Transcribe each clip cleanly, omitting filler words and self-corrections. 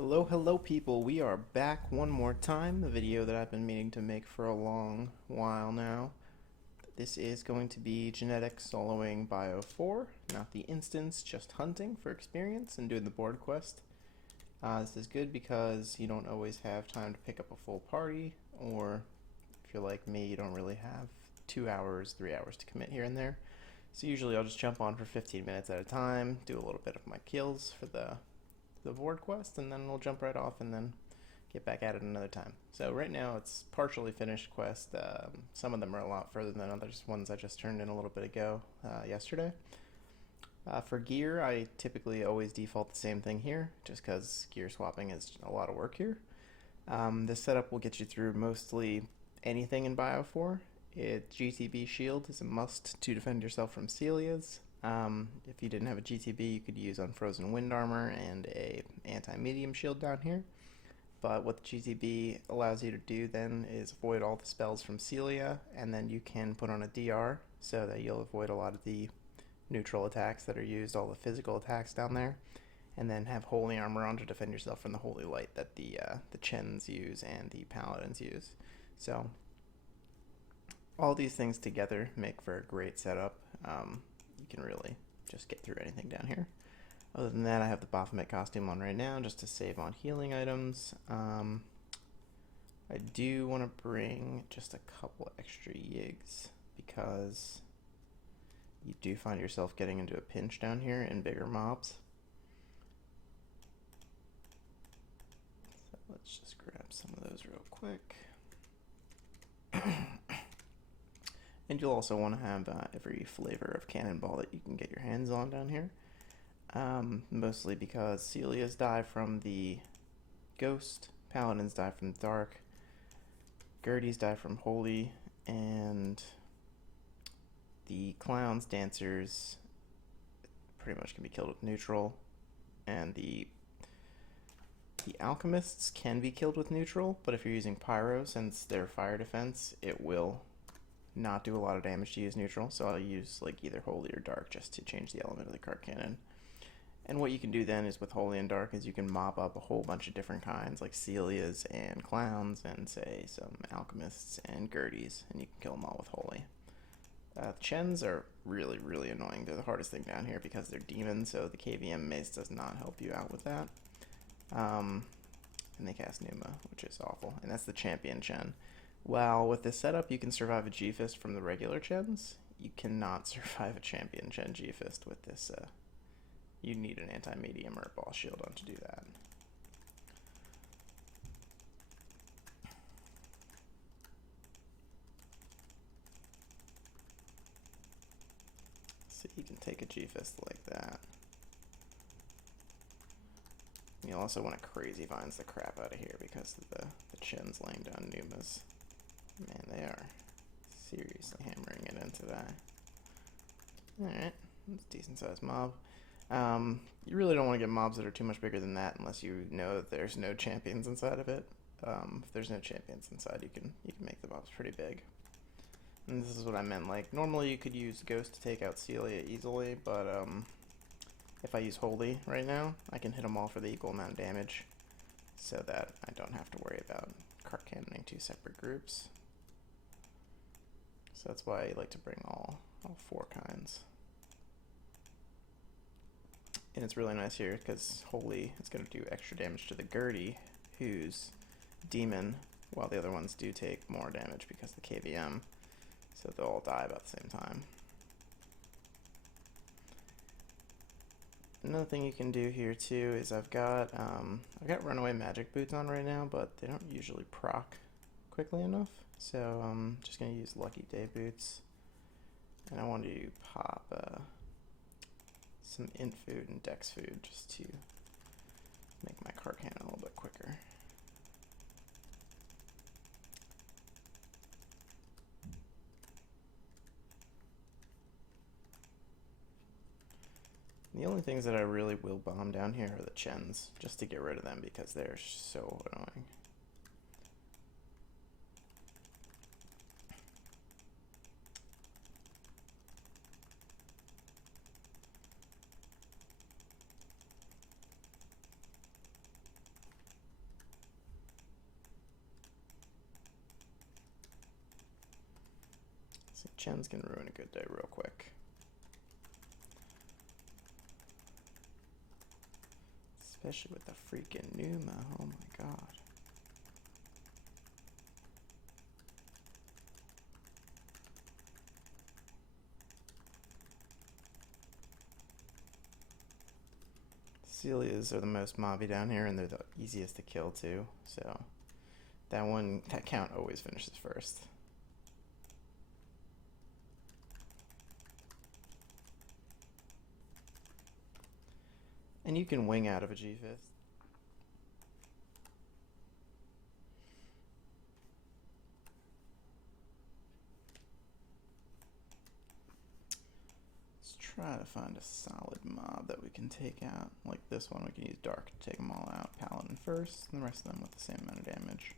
Hello, hello people. We are back one more time, a video that I've been meaning to make for a long while now. This is going to be genetic soloing Bio 4, not the instance, just hunting for experience and doing the board quest. This is good because you don't always have time to pick up a full party, or if you're like me, you don't really have 2 hours, 3 hours to commit here and there. So usually I'll just jump on for 15 minutes at a time, do a little bit of my kills for the board quest, and then we'll jump right off and then get back at it another time. So right now it's partially finished quest. Some of them are a lot further than others. Ones I just turned in a little bit ago yesterday. For gear, I typically always default the same thing here, just because gear swapping is a lot of work here. This setup will get you through mostly anything in Bio 4. GTB shield is a must to defend yourself from Celias. If you didn't have a GTB, you could use Unfrozen Wind Armor and a anti-medium shield down here. But what the GTB allows you to do then is avoid all the spells from Celia, and then you can put on a DR so that you'll avoid a lot of the neutral attacks that are used, all the physical attacks down there, and then have Holy Armor on to defend yourself from the Holy Light that the Chens use and the Paladins use. So all these things together make for a great setup. You can really just get through anything down here. Other than that, I have the Baphomet costume on right now just to save on healing items. I do want to bring just a couple extra yigs because you do find yourself getting into a pinch down here in bigger mobs. So let's just grab some of those real quick. And you'll also want to have every flavor of cannonball that you can get your hands on down here. Mostly because Celias die from the Ghost, Paladins die from the Dark, Gerties die from Holy, and the Clowns, Dancers pretty much can be killed with neutral, and the Alchemists can be killed with neutral, but if you're using Pyro, since they're fire defense, it will not do a lot of damage to use neutral, so I'll use like either Holy or Dark just to change the element of the card cannon. And what you can do then is with Holy and Dark is you can mop up a whole bunch of different kinds like Celias and Clowns and say some Alchemists and Gerties, and you can kill them all with Holy. Chens are really, really annoying. They're the hardest thing down here because they're demons, so the KVM mace does not help you out with that. And they cast Numa, which is awful, and that's the champion Chen. While with this setup you can survive a G-Fist from the regular Chens, you cannot survive a champion Chen G-Fist with this. You need an anti-medium or a boss shield on to do that. So you can take a G-Fist like that. You also want to crazy vines the crap out of here because of the Chens laying down Numas. Man, they are seriously hammering it in today. Alright, that's a decent sized mob. You really don't want to get mobs that are too much bigger than that unless you know that there's no champions inside of it. If there's no champions inside, you can make the mobs pretty big. And this is what I meant, like, normally you could use Ghost to take out Celia easily, but if I use Holy right now, I can hit them all for the equal amount of damage so that I don't have to worry about card cannoning two separate groups. So that's why I like to bring all four kinds. And it's really nice here because Holy is going to do extra damage to the Gertie, who's demon, while the other ones do take more damage because of the KVM. So they'll all die about the same time. Another thing you can do here too is I've got runaway magic boots on right now, but they don't usually proc quickly enough. So I'm just gonna use lucky day boots, and I want to pop some int food and dex food just to make my card cannon a little bit quicker. The only things that I really will bomb down here are the Chens, just to get rid of them because they're so annoying. See, Chen's can ruin a good day real quick. Especially with the freaking Numa, oh my god. Celias are the most mobby down here, and they're the easiest to kill too, so that count always finishes first. And you can wing out of a G-Fist. Let's try to find a solid mob that we can take out. Like this one, we can use Dark to take them all out. Paladin first, and the rest of them with the same amount of damage.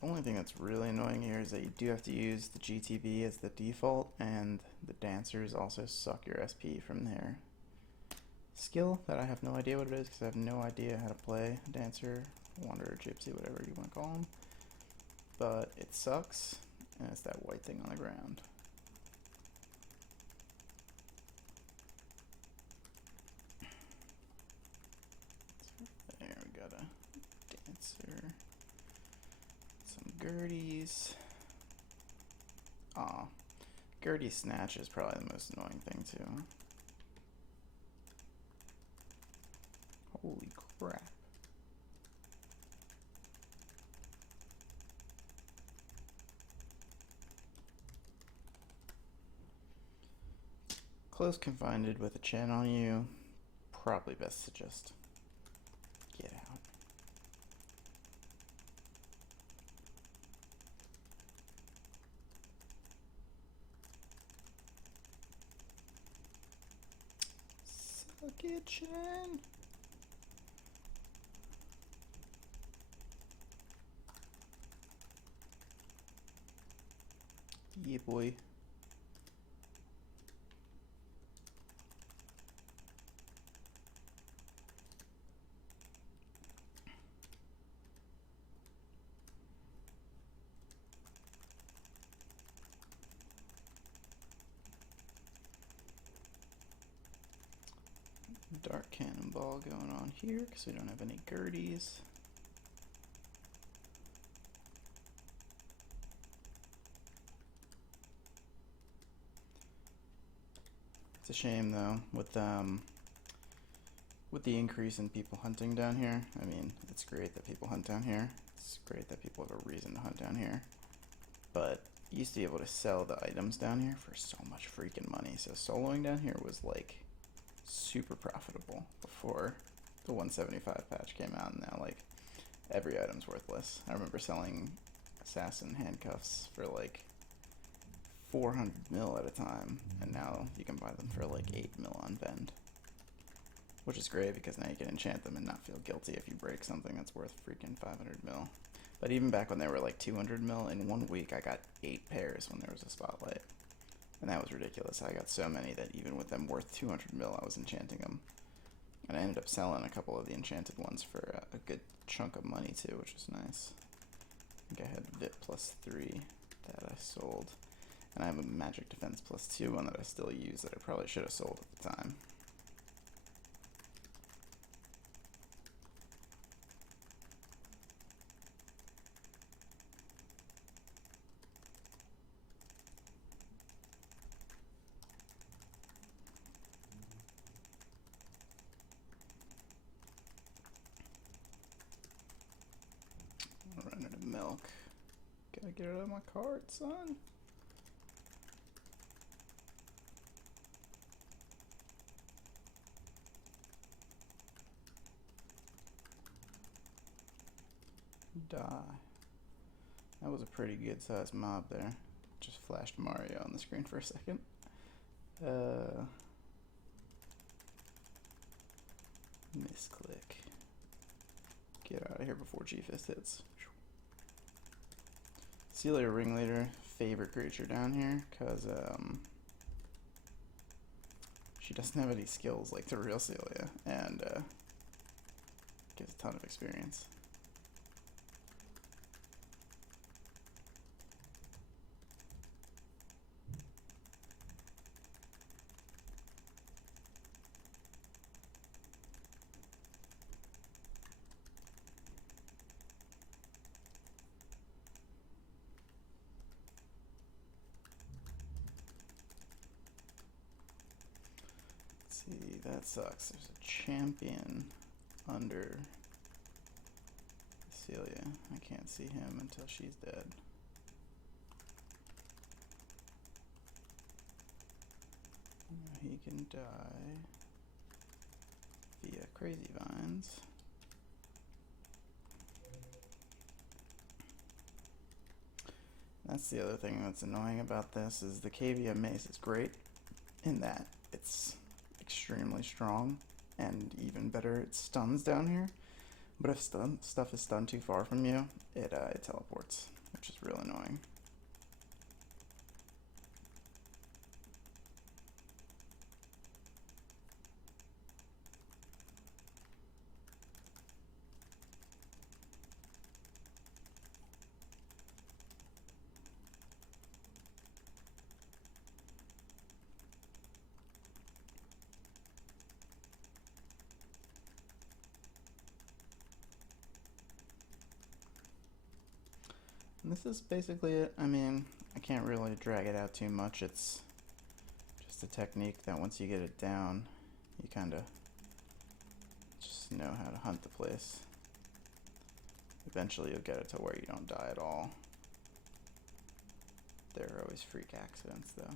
The only thing that's really annoying here is that you do have to use the GTB as the default, and the dancers also suck your SP from their skill that I have no idea what it is, because I have no idea how to play a dancer, wanderer, gypsy, whatever you want to call them. But it sucks, and it's that white thing on the ground. There, we got a dancer. Gertie's. Aw. Gertie's Snatch is probably the most annoying thing, too. Holy crap. Close confined with a Chen on you. Probably best to just get out. Kitchen. Yeah, boy. Dark Cannonball going on here because we don't have any Gerties. It's a shame though with the increase in people hunting down here. I mean, it's great that people hunt down here. It's great that people have a reason to hunt down here. But you used to be able to sell the items down here for so much freaking money. So soloing down here was like super profitable before the 175 patch came out, and now like every item's worthless. I remember selling assassin handcuffs for like 400 mil at a time, and now you can buy them for like 8 mil on Bend, which is great because now you can enchant them and not feel guilty if you break something that's worth freaking 500 mil. But even back when they were like 200 mil, in 1 week I got 8 pairs when there was a spotlight. And that was ridiculous. I got so many that even with them worth 200 mil, I was enchanting them. And I ended up selling a couple of the enchanted ones for a good chunk of money too, which was nice. I think I had VIP +3 that I sold. And I have a magic defense +2 one that I still use that I probably should have sold at the time. Milk. Gotta get it out of my cart, son. Die. That was a pretty good sized mob there. Just flashed Mario on the screen for a second. Misclick. Get out of here before G-Fist hits. Celia Ringleader, favorite creature down here, because she doesn't have any skills like the real Celia, and Gives a ton of experience. See, that sucks. There's a champion under Celia. I can't see him until she's dead. He can die via crazy vines. That's the other thing that's annoying about this is the Cavia mace is great in that it's extremely strong, and even better, it stuns down here. But if stuff is stunned too far from you, it teleports, which is real annoying. And this is basically it. I mean, I can't really drag it out too much. It's just a technique that once you get it down, you kind of just know how to hunt the place. Eventually you'll get it to where you don't die at all. There are always freak accidents though.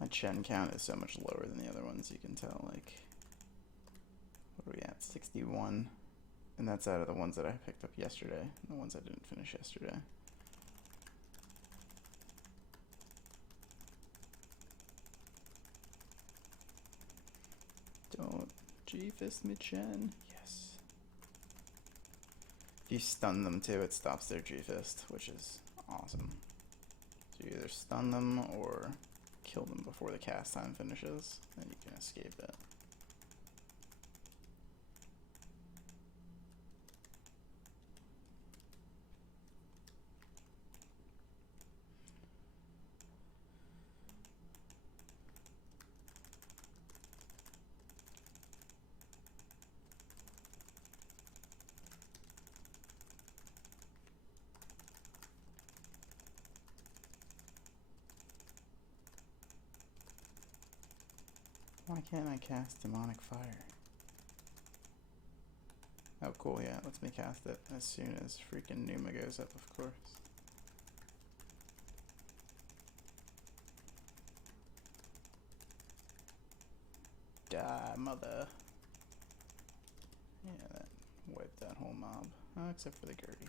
My Chen count is so much lower than the other ones, you can tell, like, what are we at, 61, and that's out of the ones that I picked up yesterday, the ones I didn't finish yesterday. Don't G-fist me, Chen. Yes. If you stun them too, it stops their G-fist, which is awesome. So you either stun them or kill them before the cast time finishes, then you can escape it. Why can't I cast Demonic Fire? Oh cool, yeah, it lets me cast it as soon as freaking Numa goes up, of course. Die, mother. Yeah, that wiped that whole mob. Oh, except for the Gertie.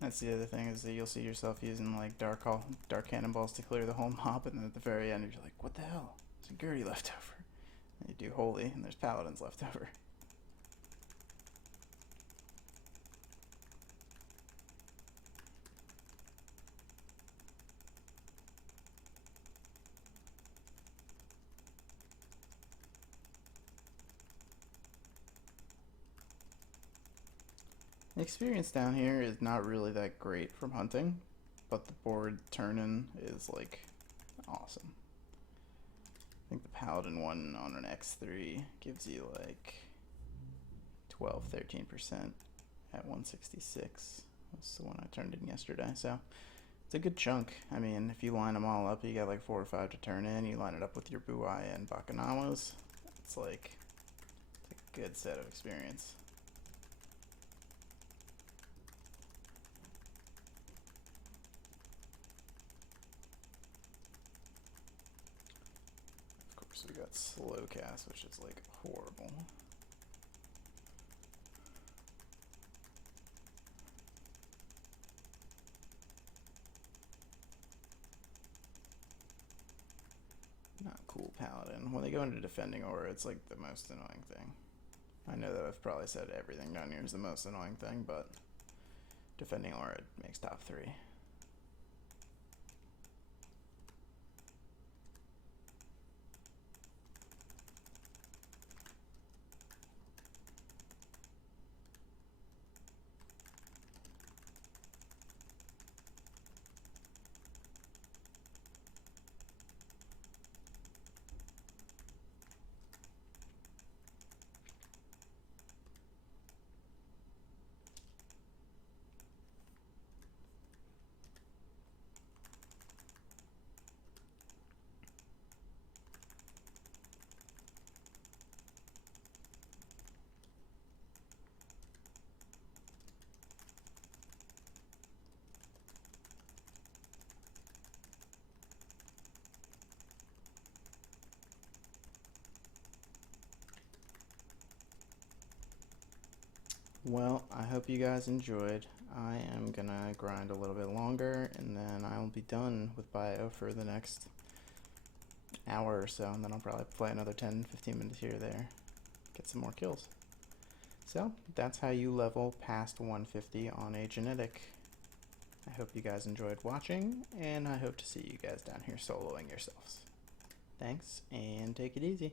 That's the other thing, is that you'll see yourself using like dark cannonballs to clear the whole mob, and then at the very end you're like, what the hell? There's a Gertie left over. And you do Holy, and there's Paladins left over. The experience down here is not really that great from hunting, but the board turn-in is like awesome. I think the Paladin one on an X3 gives you like 12-13% at 166. That's the one I turned in yesterday, so it's a good chunk. I mean, if you line them all up, you got like 4 or 5 to turn in. You line it up with your Buai and Bakanawas, it's like a good set of experience. So we got slow cast, which is like horrible. Not cool Paladin. When they go into defending aura, it's like the most annoying thing. I know that I've probably said everything down here is the most annoying thing, but defending aura makes top 3. Well, I hope you guys enjoyed. I am gonna grind a little bit longer and then I'll be done with bio for the next hour or so, and then I'll probably play another 10-15 minutes here or there, get some more kills. So that's how you level past 150 on a genetic. I hope you guys enjoyed watching, and I hope to see you guys down here soloing yourselves. Thanks, and take it easy.